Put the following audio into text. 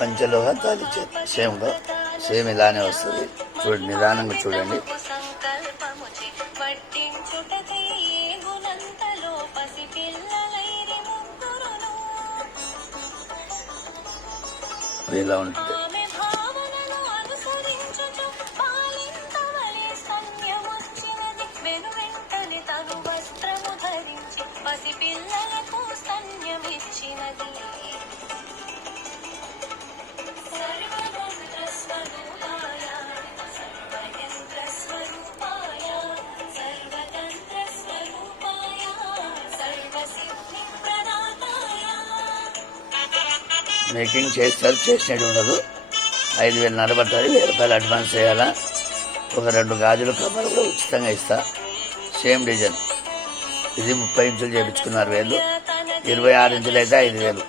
పంచలోహ తాళి సేమ్లో సేమ్ ఇలానే వస్తుంది. చూడండి, నిదానంగా చూడండి. ఇలా ఉంటుంది. మేకింగ్ చేస్తారు, చేసినట్టు ఉండదు. 5,000 నడబడుతుంది. 1,000 రూపాయలు అడ్వాన్స్ చేయాలా. ఒక 2 గాజులు కమ్మలు కూడా ఉచితంగా ఇస్తా. Same design. ఇది 30 ఇంచులు చేయించుకున్నారు 1,000, 26 ఇంచులు అయితే 5,000.